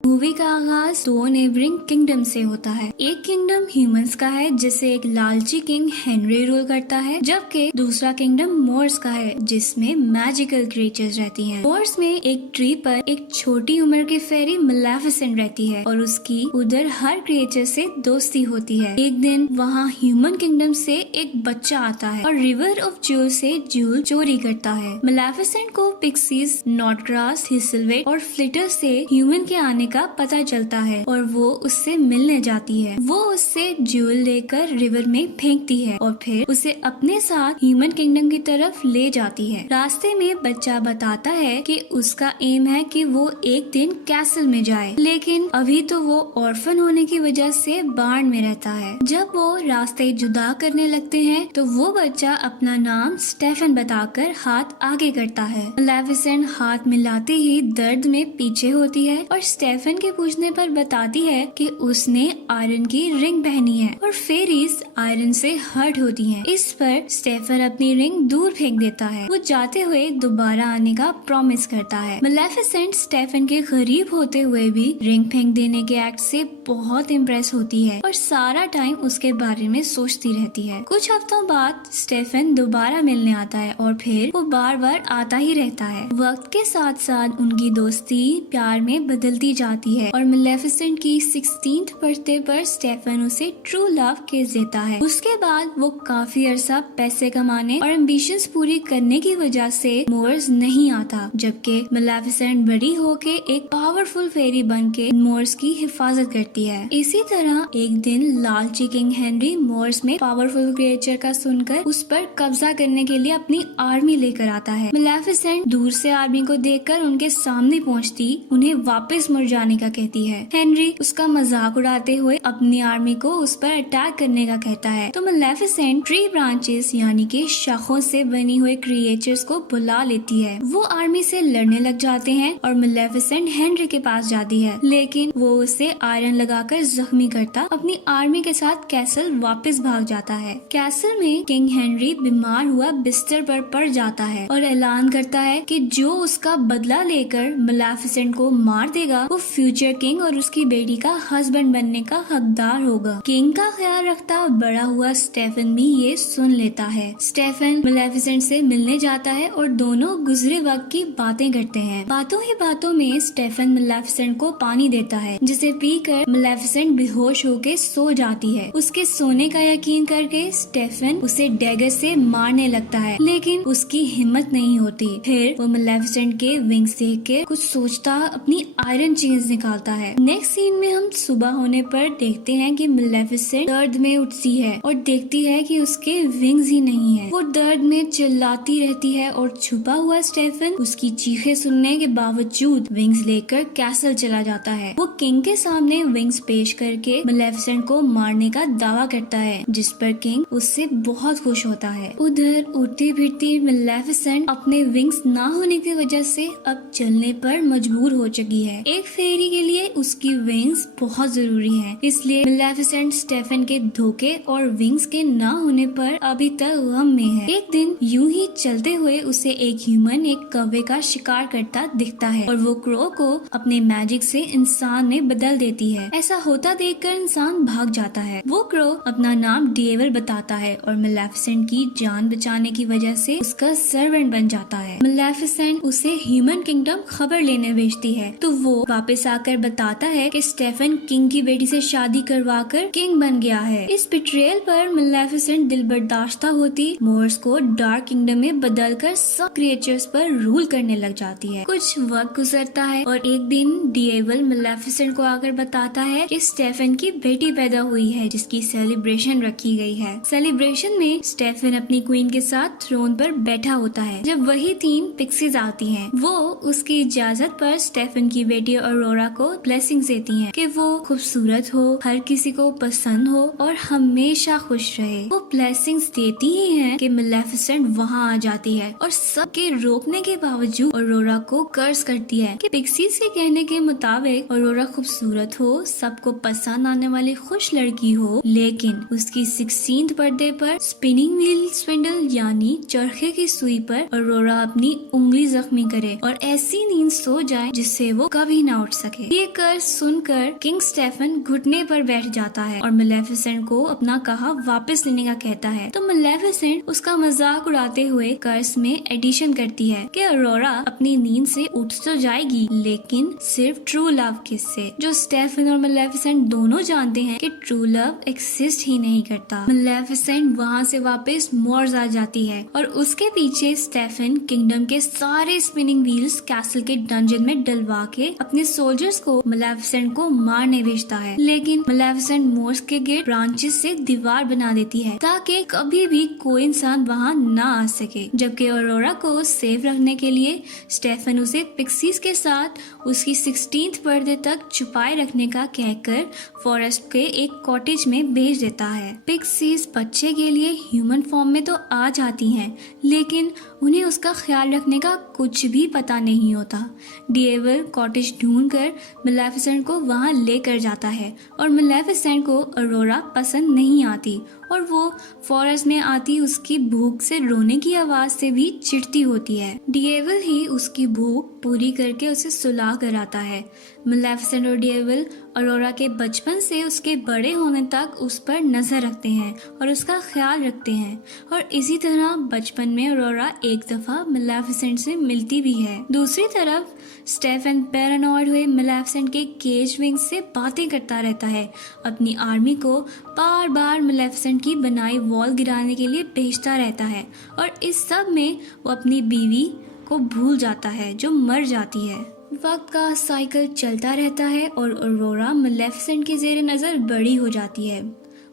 Movie का आगाज दो नेबरिंग किंगडम से होता है। एक किंगडम ह्यूमंस का है जिसे एक लालची किंग हेनरी रूल करता है, जबकि दूसरा किंगडम मोर्स का है जिसमें मैजिकल क्रिएचर्स रहती हैं। मोर्स में एक ट्री पर एक छोटी उम्र की फेरी मलेफिसेंट रहती है और उसकी उधर हर क्रिएचर से दोस्ती होती है। एक दिन वहाँ ह्यूमन किंगडम से एक बच्चा आता है और रिवर ऑफ ज्यूल से ज्यूल चोरी करता है। मलेफिसेंट को पिक्सीज, नॉटग्रास, हिसलवेट और फ्लिटर से ह्यूमन के आने का पता चलता है और वो उससे मिलने जाती है। वो उससे ज्यूल लेकर रिवर में फेंकती है और फिर उसे अपने साथ ह्यूमन किंगडम की तरफ ले जाती है। रास्ते में बच्चा बताता है कि उसका एम है कि वो एक दिन कैसल में जाए, लेकिन अभी तो वो ऑर्फन होने की वजह से बार्न में रहता है। जब वो रास्ते जुदा करने लगते हैं तो वो बच्चा अपना नाम स्टेफन बताकर हाथ आगे करता है। मलेफिसेंट हाथ मिलाते ही दर्द में पीछे होती है और स्टेफन के पूछने पर बताती है कि उसने आयरन की रिंग पहनी है और फेरीज आयरन से हर्ट होती हैं। इस पर स्टेफन अपनी रिंग दूर फेंक देता है। वो जाते हुए दोबारा आने का प्रॉमिस करता है। मलेफिसेंट स्टेफन के करीब होते हुए भी रिंग फेंक देने के एक्ट से बहुत इम्प्रेस होती है और सारा टाइम उसके बारे में सोचती रहती है। कुछ हफ्तों बाद स्टेफन दोबारा मिलने आता है और फिर वो बार बार आता ही रहता है। वक्त के साथ साथ उनकी दोस्ती प्यार में बदलती जाती है और मलेफिसेंट की 16th बर्थडे पर स्टेफन उसे ट्रू लव किस देता है। उसके बाद वो काफी अरसा पैसे कमाने और एम्बिशंस पूरी करने की वजह से मोर्स नहीं आता, जबकि मलेफिसेंट बड़ी होके एक पावरफुल फेरी बन के मोर्स की हिफाजत करती है। इसी तरह एक दिन लालची किंग हेनरी मोर्स में पावरफुल क्रिएचर का सुनकर उस पर कब्जा करने के लिए अपनी आर्मी लेकर आता है। मलेफिसेंट दूर से आर्मी को देखकर उनके सामने पहुंचती उन्हें वापस मुड़ जाने का कहती है। हेनरी उसका मजाक उड़ाते हुए अपनी आर्मी को उस पर अटैक करने का कहता है, तो मलेफिसेंट ट्री ब्रांचेस यानी कि शाखों से बनी हुए क्रिएचर्स को बुला लेती है। वो आर्मी से लड़ने लग जाते हैं और मलेफिसेंट हेनरी के पास जाती है, लेकिन वो उसे आयरन लगाकर जख्मी करता अपनी आर्मी के साथ कैसल वापस भाग जाता है। कैसल में किंग हेनरी बीमार हुआ बिस्तर पर पड़ जाता है और ऐलान करता है कि जो उसका बदला लेकर मलेफिसेंट को मार देगा वो फ्यूचर किंग और उसकी बेटी का हस्बैंड बनने का हकदार होगा। किंग का ख्याल रखता बड़ा हुआ स्टेफन भी ये सुन लेता है। स्टेफन मलेफिसेंट से मिलने जाता है और दोनों गुजरे वक्त की बातें करते हैं। बातों ही बातों में स्टेफन मलेफिसेंट को पानी देता है, जिसे पीकर मलेफिसेंट बेहोश होकर सो जाती है। उसके सोने का यकीन करके स्टेफन उसे डैगर से मारने लगता है, लेकिन उसकी हिम्मत नहीं होती। फिर वो मलेफिसेंट के विंग्स देख के कुछ सोचता अपनी आयरन चेन्स निकालता है। नेक्स्ट सीन में हम सुबह होने पर देखते हैं कि मलेफिसेंट दर्द में उठती है और देखती है कि उसके विंग्स ही नहीं है। वो दर्द में चिल्लाती रहती है और छुपा हुआ स्टेफन उसकी चीखें सुनने के बावजूद विंग्स लेकर कैसल चला जाता है। वो किंग के सामने विंग्स पेश करके मलेफिसेंट को मारने का दावा करता है, जिस पर किंग उससे बहुत खुश होता है। उधर उड़ती फिरती मलेफिसेंट अपने विंग्स ना होने की वजह से अब चलने पर मजबूर हो चुकी है। एक फेरी के लिए उसकी विंग्स बहुत जरूरी है, इसलिए मलेफिसेंट स्टेफन के धोखे और विंग्स के ना होने पर अभी तक गम में है। एक दिन यूं ही चलते हुए उसे एक ह्यूमन एक कौवे का शिकार करता दिखता है और वो क्रो को अपने मैजिक से इंसान में बदल देती है। ऐसा होता देखकर इंसान भाग जाता है। वो क्रो अपना नाम डिएवल बताता है और मलेफिसेंट की जान बचाने की वजह से उसका सर्वेंट बन जाता है। मलेफिसेंट उसे ह्यूमन किंगडम खबर लेने भेजती है, तो वो वापस आकर बताता है कि स्टेफन किंग की बेटी से शादी करवाकर किंग बन गया है। इस बिट्रेयल पर मलेफिसेंट दिल बर्दाश्ता होती मोर्स को डार्क किंगडम में बदलकर सब क्रिएचर्स पर रूल करने लग जाती है। कुछ वक्त गुजरता है और एक दिन डिएवल मलेफिसेंट को आकर बताता है कि स्टेफन की बेटी पैदा हुई है, जिसकी सेलिब्रेशन रखी गई है। सेलिब्रेशन में स्टेफन अपनी क्वीन के साथ थ्रोन पर बैठा होता है जब वही 3 पिक्सीज आती हैं। वो उसकी इजाजत पर स्टेफन की बेटी ऑरोरा को ब्लेसिंग्स देती हैं कि वो खूबसूरत हो, हर किसी को पसंद हो और हमेशा खुश रहे। वो ब्लेसिंग्स देती ही हैं कि मलेफिसेंट वहाँ आ जाती है और सबके रोकने के बावजूद ऑरोरा को कर्स करती है कि पिक्सीज के कहने के मुताबिक ऑरोरा खूबसूरत हो, सबको पसंद आने वाली खुश लड़की हो, लेकिन उसकी 16th बर्थडे पर स्पिनिंग व्हील स्पिंडल यानी चरखे की सुई पर अरोरा अपनी उंगली जख्मी करे और ऐसी नींद सो जाए जिससे वो कभी ना उठ सके। ये कर्ज सुनकर किंग स्टेफन घुटने पर बैठ जाता है और मेलेफिसेंट को अपना कहा वापस लेने का कहता है। तो मेलेफिसेंट उसका मजाक उड़ाते हुए कर्ज में एडिशन करती है कि अरोरा अपनी नींद से उठ तो जाएगी, लेकिन सिर्फ ट्रू लव किस से, जो स्टेफन और मेलेफिसेंट दोनों जानते हैं कि ट्रू लव एक्सिस्ट ही नहीं करता। मेलेफिसेंट वहाँ से वापस मोर्स आ जाती है और उसके पीछे स्टेफन किंगडम के सारे स्पिनिंग व्हील्स कैसल के डंजन में डलवा के अपने सोल्जर्स को मेलेफिसेंट को मारने भेजता है, लेकिन मेलेफिसेंट मोर्स के गिर्द ब्रांचेस से दीवार बना देती है ताकि कभी भी कोई इंसान वहाँ ना आ सके। जबकि अरोरा को सेफ रखने के लिए स्टेफन उसे पिक्सीज के साथ उसकी 16th बर्थडे तक छुपाए रखने का कहकर फॉरेस्ट के एक कॉटेज में भेज देता है। पिक्सीज बच्चे के लिए ह्यूमन फॉर्म में तो आ जाती हैं, लेकिन उन्हें उसका ख्याल रखने का कुछ भी पता नहीं होता। डिएवल कॉटेज ढूंढकर मेलेफिसेंट को वहां लेकर जाता है और मेलेफिसेंट को अरोरा पसंद नहीं आती और वो फॉरेस्ट में आती उसकी भूख से रोने की आवाज से भी चिढ़ती होती है। डिएवल ही उसकी भूख पूरी करके उसे सुला कर आता है। मेलेफिसेंट और डिएवल अरोरा के बचपन से उसके बड़े होने तक उस पर नजर रखते हैं और उसका ख्याल रखते हैं और इसी तरह बचपन में अरोरा एक दफा मेलेफिसेंट से मिलती भी है। दूसरी तरफ स्टेफन पैरानॉइड हुए मेलेफिसेंट के केज विंग से बातें करता रहता है, अपनी आर्मी को बार बार मेलेफिसेंट की बनाई वॉल गिराने के लिए भेजता रहता है और इस सब में वो अपनी बीवी को भूल जाता है जो मर जाती है। वक्त का साइकिल चलता रहता है और अरोरा मेलेफिसेंट की ज़ेरे नज़र बड़ी हो जाती है।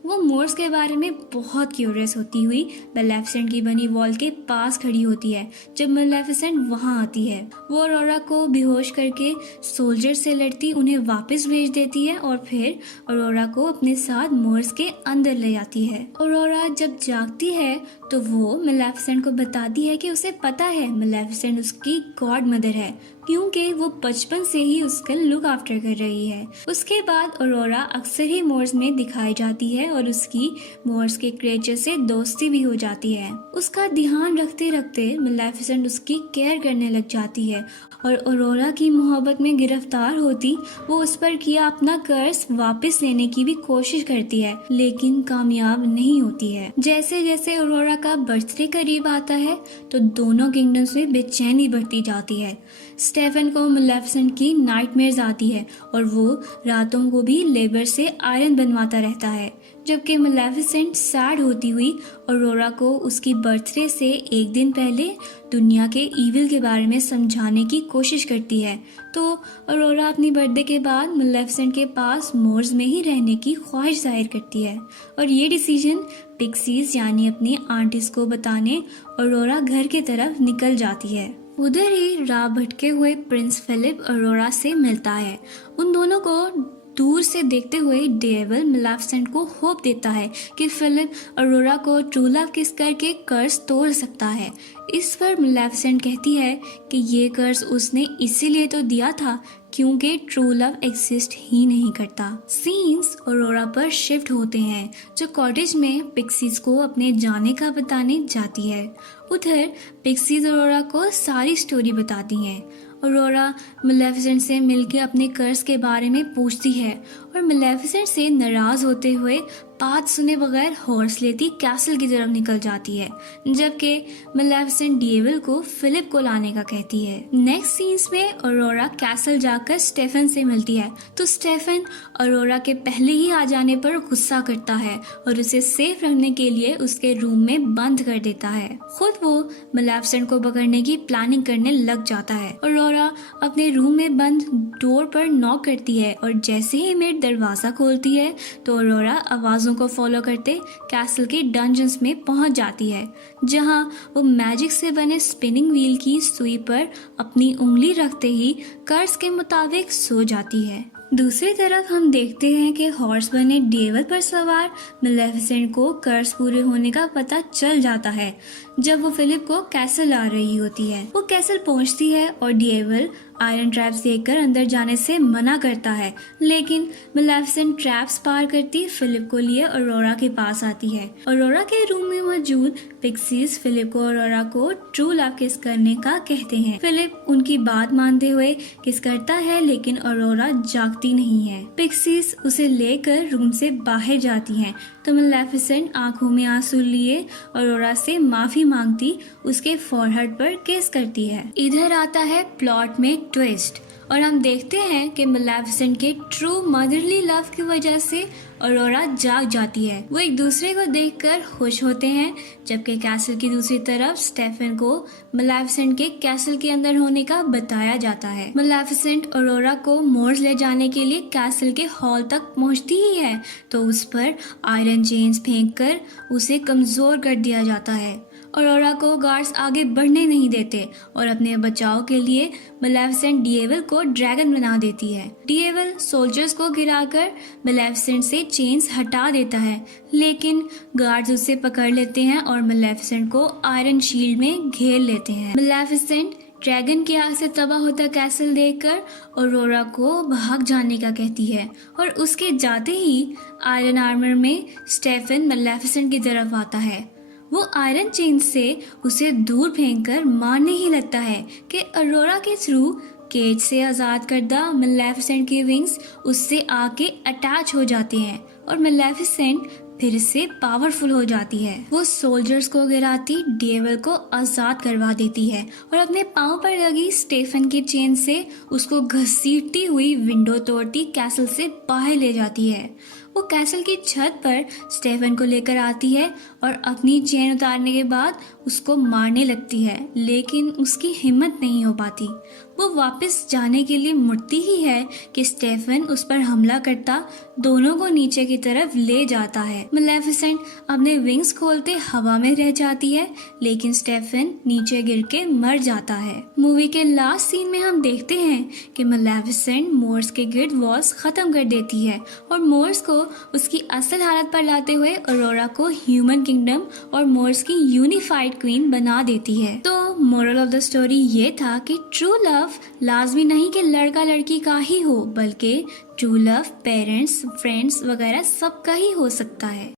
वो मोर्स के बारे में बहुत क्यूरियस होती हुई मेलेफिसेंट की बनी वॉल के पास खड़ी होती है जब मेलेफिसेंट वहां आती है। वो अरोरा को बेहोश करके सोल्जर से लड़ती उन्हें वापस भेज देती है और फिर अरोरा को अपने साथ मोर्स के अंदर ले जाती है। अरोरा जब जागती है तो वो मेलेफिसेंट को बताती है कि उसे पता है मेलेफिसेंट उसकी गॉड मदर है क्योंकि वो बचपन से ही उसका लुक आफ्टर कर रही है। उसके बाद अरोरा अक्सर ही मोर्स में दिखाई जाती है और उसकी मोर्स के क्रिएचर से दोस्ती भी हो जाती है। उसका ध्यान रखते रखते मेलेफिसेंट उसकी केयर करने लग जाती है और अरोरा की मोहब्बत में गिरफ्तार होती वो उस पर किया अपना कर्ज वापस लेने की भी कोशिश करती है, लेकिन कामयाब नहीं होती है। जैसे जैसे अरोरा का बर्थडे करीब आता है तो दोनों किंगडम्स में बेचैनी बढ़ती जाती है। स्टेफन को मेलेफिसेंट की नाइटमेयर्स आती है और वो रातों को भी लेबर से आयरन बनवाता रहता है, जबकि मेलेफिसेंट सैड होती हुई अरोरा को उसकी बर्थडे से एक दिन पहले दुनिया के ईविल के बारे में समझाने की कोशिश करती है। तो अरोरा अपनी बर्थडे के बाद मेलेफिसेंट के पास मोर्स में ही रहने की ख्वाहिश जाहिर करती है और ये डिसीजन पिक्सीज यानी अपनी आंटीज को बताने अरोरा घर की तरफ निकल जाती है। उधर ही राह भटके हुए प्रिंस फिलिप अरोरा से मिलता है। उन दोनों को दूर से देखते हुए डेविल मेलेफिसेंट को होप देता है कि फिलिप अरोरा को ट्रू लव किस करके कर्ज तोड़ सकता है। इस पर मेलेफिसेंट कहती है कि ये कर्ज उसने इसीलिए तो दिया था क्योंकि ट्रू लव एक्सिस्ट ही नहीं करता। सीन्स अरोरा पर शिफ्ट होते हैं जो कॉटेज में पिक्सीज को अपने जाने का बताने जाती है। उधर पिक्सीज अरोरा को सारी स्टोरी बताती हैं। अरोरा मेलेफिसेंट से मिलकर अपने कर्ज के बारे में पूछती है और मेलेफिसेंट से नाराज होते हुए बात सुने बगैर हॉर्स लेती कैसल की तरफ निकल जाती है, जबकि मेलेफिसेंट डेविल को फिलिप को लाने का कहती है। नेक्स्ट सीन्स में अरोरा कैसल जाकर स्टेफन से मिलती है तो स्टेफन अरोरा के पहले ही आ जाने पर गुस्सा करता है और उसे सेफ रखने के लिए उसके रूम में बंद कर देता है। खुद वो मेलेफिसेंट को पकड़ने की प्लानिंग करने लग जाता है। अरोरा अपने रूम में बंद डोर पर नॉक करती है और जैसे ही मेड दरवाजा खोलती है तो अरोरा आवाजों को फॉलो करते कैसल के डंजन्स में पहुंच जाती है, जहां वो मैजिक से बने स्पिनिंग व्हील की सुई पर अपनी उंगली रखते ही कर्ज के मुताबिक सो जाती है। दूसरी तरफ हम देखते हैं कि हॉर्स बने डेविल पर सवार मेलेफिसेंट को कर्ज पूरे होने का पता चल जाता है, जब वो फिलिप को कैसल ला रही होती है। वो कैसल पहुंचती है और डिएवल आयरन ट्रैप्स देखकर अंदर जाने से मना करता है, लेकिन मेलेफिसेंट ट्रैप्स पार करती फिलिप को लिए ऑरोरा के पास आती है। ऑरोरा के रूम में मौजूद पिक्सीज फिलिप को ऑरोरा को ट्रू लव किस करने का कहते हैं। फिलिप उनकी बात मानते हुए किस करता है, लेकिन ऑरोरा जागती नहीं है। पिक्सीज उसे लेकर रूम से बाहर जाती हैं, तो मेलेफिसेंट आंखों में आंसू लिए ऑरोरा से माफी मांगती उसके फॉरहेड पर किस करती है। इधर आता है प्लॉट में ट्विस्ट और हम देखते हैं कि मेलेफिसेंट के ट्रू मदरली लव की वजह से ऑरोरा जाग जाती है। वो एक दूसरे को देखकर खुश होते हैं, जबकि कैसल की दूसरी तरफ स्टेफन को मेलेफिसेंट के कैसल के अंदर होने का बताया जाता है। मेलेफिसेंट ऑरोरा को मोर्स ले जाने के लिए कैसल के हॉल तक पहुंचती ही है, तो उस पर आयरन चेन्स फेंककर उसे कमजोर कर दिया जाता है। ऑरोरा को गार्ड्स आगे बढ़ने नहीं देते और अपने बचाव के लिए मेलेफिसेंट डिएवल को ड्रैगन बना देती है। डिएवल सोल्जर्स को गिराकर मेलेफिसेंट से चेन्स हटा देता है, लेकिन गार्ड्स उसे पकड़ लेते हैं और मेलेफिसेंट को आयरन शील्ड में घेर लेते हैं। मेलेफिसेंट ड्रैगन की आग से तबाह होता कैसल देखकर ऑरोरा को भाग जाने का कहती है और उसके जाते ही आयरन आर्मर में स्टेफन मेलेफिसेंट की तरफ आता है। वो आयरन चेन से उसे दूर फेंककर मारने ही लगता है कि ऑरोरा के थ्रू केज से आजाद करदा मेलेफिसेंट के विंग्स उससे आके अटैच हो जाते हैं और मेलेफिसेंट फिर से पावरफुल हो जाती है। वो सोल्जर्स को गिराती डिएवल को आजाद करवा देती है और अपने पांव पर लगी स्टेफन की चेन से उसको घसीटती हुई विंडो तोड़ती कैसल से बाहर ले जाती है। वो कैसल की छत पर स्टेफन को लेकर आती है और अपनी चेन उतारने के बाद उसको मारने लगती है, लेकिन उसकी हिम्मत नहीं हो पाती। वो वापस जाने के लिए मुड़ती ही है कि स्टेफन उस पर हमला करता दोनों को नीचे की तरफ ले जाता है। मेलेफिसेंट अपने विंग्स खोलते हवा में रह जाती है, लेकिन स्टेफन नीचे गिर के मर जाता है। मूवी के लास्ट सीन में हम देखते हैं कि मेलेफिसेंट मोर्स के गिल्ड वॉर्स खत्म कर देती है और मोर्स को उसकी असल हालत पर लाते हुए ऑरोरा को ह्यूमन किंगडम और मोर्स की यूनिफाइड क्वीन बना देती है। तो मोरल ऑफ द स्टोरी ये था कि ट्रू लव लाजमी नहीं कि लड़का लड़की का ही हो, बल्कि ट्रू लव पेरेंट्स, फ्रेंड्स वगैरह सबका ही हो सकता है।